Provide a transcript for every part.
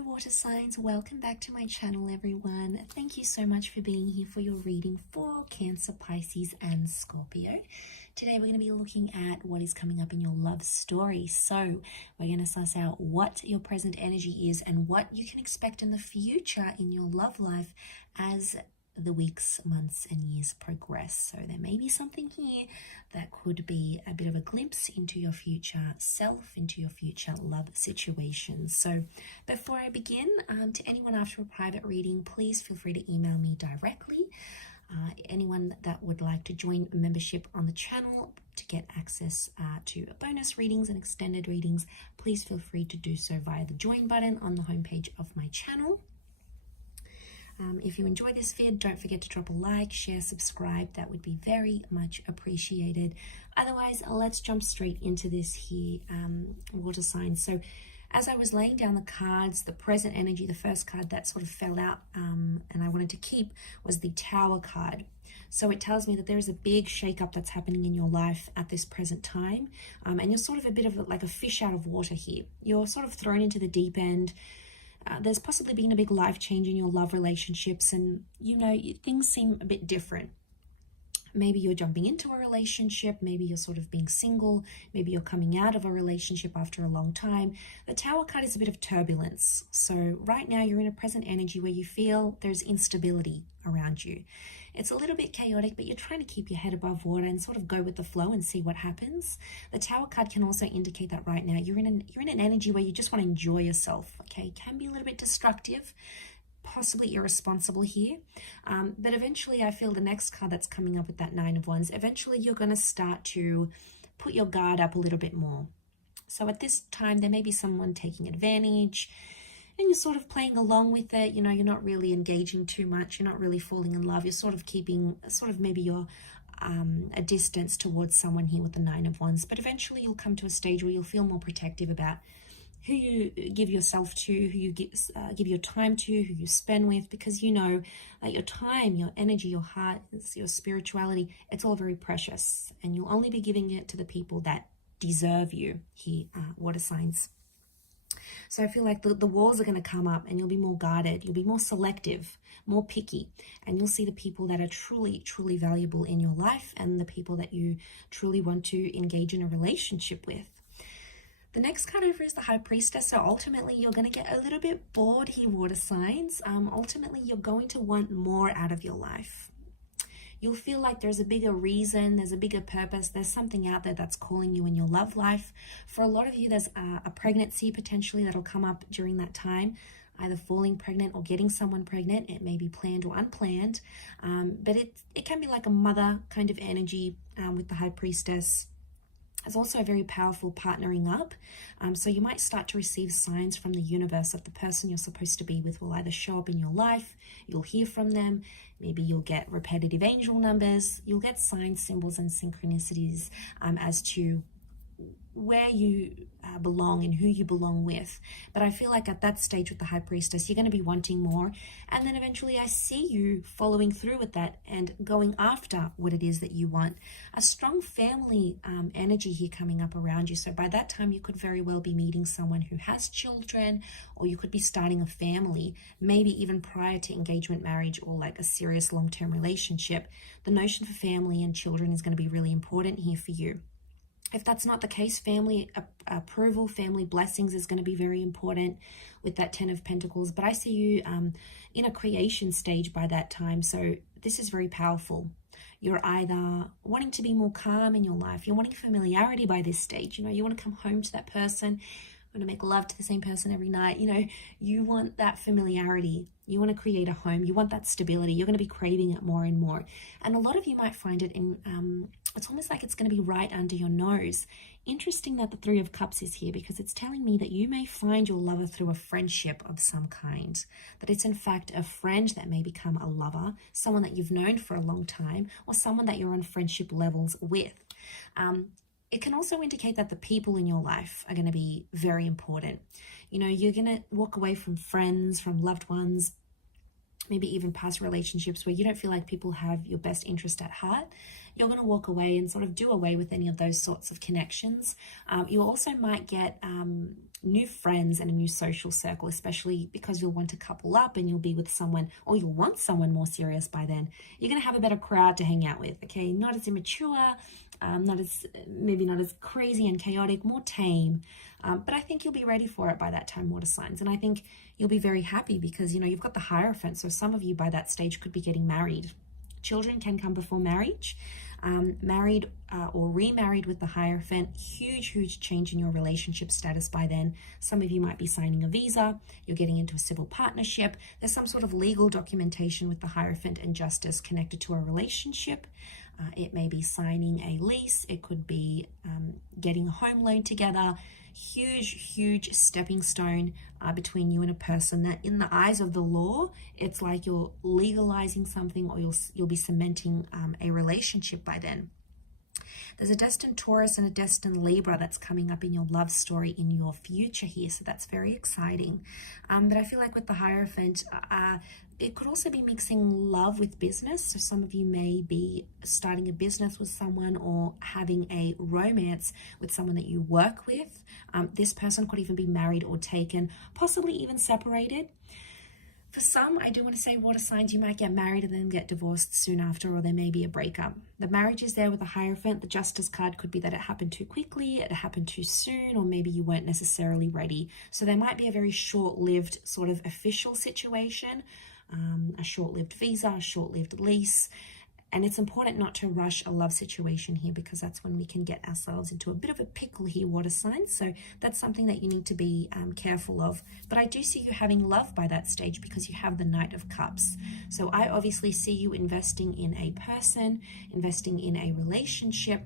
Hello water signs, welcome back to my channel everyone. Thank you so much for being here for your reading for Cancer, Pisces and Scorpio. Today we're going to be looking at what is coming up in your love story. So we're going to suss out what your present energy is and what you can expect in the future in your love life as the weeks, months and years progress. So there may be something here that could be a bit of a glimpse into your future self, into your future love situations. So before I begin, to anyone after a private reading, please feel free to email me directly. Anyone that would like to join a membership on the channel to get access to bonus readings and extended readings, please feel free to do so via the join button on the homepage of my channel. If you enjoy this vid, don't forget to drop a like, share, subscribe. That would be very much appreciated. Otherwise, let's jump straight into this here, water signs. So as I was laying down the cards, the present energy, the first card that sort of fell out and I wanted to keep was the Tower card. So it tells me that there is a big shakeup that's happening in your life at this present time. And you're sort of a bit of like a fish out of water here. You're sort of thrown into the deep end. There's possibly been a big life change in your love relationships and, you know, things seem a bit different. Maybe you're jumping into a relationship, maybe you're sort of being single, maybe you're coming out of a relationship after a long time. The Tower card is a bit of turbulence. So right now you're in a present energy where you feel there's instability around you. It's a little bit chaotic, but you're trying to keep your head above water and sort of go with the flow and see what happens. The Tower card can also indicate that right now you're in an energy where you just want to enjoy yourself, okay? It can be a little bit destructive, possibly irresponsible here, but eventually I feel the next card that's coming up with that Nine of Wands, eventually you're going to start to put your guard up a little bit more. So at this time there may be someone taking advantage and you're sort of playing along with it. You know, you're not really engaging too much, you're not really falling in love, you're sort of keeping maybe you're a distance towards someone here with the Nine of Wands, but eventually you'll come to a stage where you'll feel more protective about who you give yourself to, who you give your time to, who you spend with, because you know that your time, your energy, your heart, your spirituality, it's all very precious and you'll only be giving it to the people that deserve you here, water signs. So I feel like the walls are going to come up and you'll be more guarded, you'll be more selective, more picky, and you'll see the people that are truly, truly valuable in your life and the people that you truly want to engage in a relationship with. The next card over is the High Priestess. So ultimately you're going to get a little bit bored here, water signs. Ultimately you're going to want more out of your life. You'll feel like there's a bigger reason, there's a bigger purpose, there's something out there that's calling you in your love life. For a lot of you, there's a pregnancy potentially that'll come up during that time, either falling pregnant or getting someone pregnant. It may be planned or unplanned, but it can be like a mother kind of energy with the High Priestess. It's also a very powerful partnering up. So you might start to receive signs from the universe that the person you're supposed to be with will either show up in your life, you'll hear from them, maybe you'll get repetitive angel numbers, you'll get signs, symbols and synchronicities as to where you belong and who you belong with. But I feel like at that stage with the High Priestess, you're going to be wanting more. And then eventually I see you following through with that and going after what it is that you want. A strong family energy here coming up around you. So by that time, you could very well be meeting someone who has children, or you could be starting a family, maybe even prior to engagement, marriage, or like a serious long-term relationship. The notion for family and children is going to be really important here for you. If that's not the case, family approval, family blessings is going to be very important with that Ten of Pentacles. But I see you in a creation stage by that time. So this is very powerful. You're either wanting to be more calm in your life. You're wanting familiarity by this stage. You know, you want to come home to that person. You want to make love to the same person every night. You know, you want that familiarity. You want to create a home. You want that stability. You're going to be craving it more and more. And a lot of you might find it in, it's almost like it's going to be right under your nose. Interesting that the Three of Cups is here, because it's telling me that you may find your lover through a friendship of some kind. That it's in fact a friend that may become a lover, someone that you've known for a long time, or someone that you're on friendship levels with. It can also indicate that the people in your life are going to be very important. You know, you're going to walk away from friends, from loved ones, maybe even past relationships where you don't feel like people have your best interest at heart, you're going to walk away and sort of do away with any of those sorts of connections. You also might get new friends and a new social circle, especially because you'll want to couple up and you'll be with someone, or you'll want someone more serious by then. You're going to have a better crowd to hang out with, okay? Not as immature, maybe not as crazy and chaotic, more tame. But I think you'll be ready for it by that time, water signs. And I think you'll be very happy because, you've got the Hierophant. So some of you by that stage could be getting married. Children can come before marriage. Married or remarried with the Hierophant, huge change in your relationship status by then. Some of you might be signing a visa, you're getting into a civil partnership, there's some sort of legal documentation with the Hierophant and Justice connected to a relationship. It may be signing a lease, it could be getting a home loan together. Huge stepping stone between you and a person that in the eyes of the law, it's like you're legalizing something, or you'll be cementing a relationship by then. There's a destined Taurus and a destined Libra that's coming up in your love story in your future here, so that's very exciting. But I feel like with the Hierophant, it could also be mixing love with business. So some of you may be starting a business with someone or having a romance with someone that you work with. This person could even be married or taken, possibly even separated. For some, I do want to say, water signs, you might get married and then get divorced soon after, or there may be a breakup. The marriage is there with the Hierophant. The Justice card could be that it happened too quickly, it happened too soon, or maybe you weren't necessarily ready. So there might be a very short-lived sort of official situation, a short-lived visa, a short-lived lease. And it's important not to rush a love situation here, because that's when we can get ourselves into a bit of a pickle here, water signs. So that's something that you need to be careful of. But I do see you having love by that stage because you have the Knight of Cups. So I obviously see you investing in a person, investing in a relationship,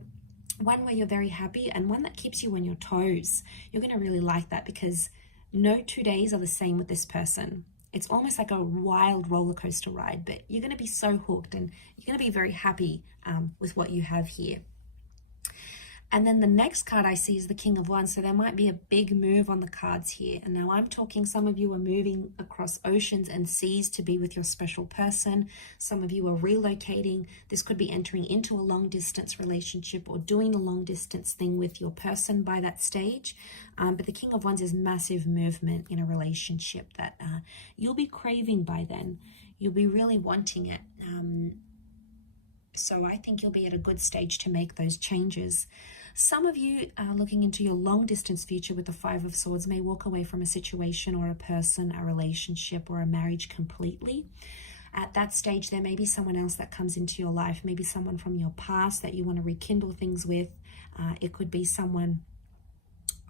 one where you're very happy and one that keeps you on your toes. You're going to really like that because no 2 days are the same with this person. It's almost like a wild roller coaster ride, but you're going to be so hooked and you're going to be very happy with what you have here. And then the next card I see is the King of Wands. So there might be a big move on the cards here. And now I'm talking, some of you are moving across oceans and seas to be with your special person. Some of you are relocating. This could be entering into a long distance relationship or doing a long distance thing with your person by that stage. But the King of Wands is massive movement in a relationship that you'll be craving by then. You'll be really wanting it. So I think you'll be at a good stage to make those changes. Some of you looking into your long distance future with the Five of Swords may walk away from a situation or a person, a relationship or a marriage completely. At that stage, there may be someone else that comes into your life, maybe someone from your past that you want to rekindle things with. It could be someone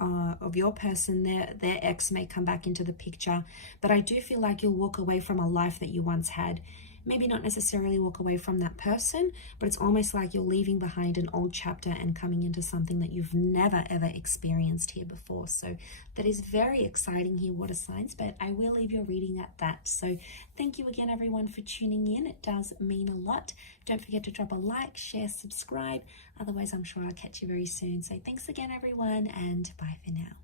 of your person, their ex may come back into the picture. But I do feel like you'll walk away from a life that you once had. Maybe not necessarily walk away from that person, but it's almost like you're leaving behind an old chapter and coming into something that you've never ever experienced here before. So that is very exciting here, water signs, but I will leave your reading at that. So thank you again, everyone, for tuning in. It does mean a lot. Don't forget to drop a like, share, subscribe. Otherwise, I'm sure I'll catch you very soon. So thanks again, everyone, and bye for now.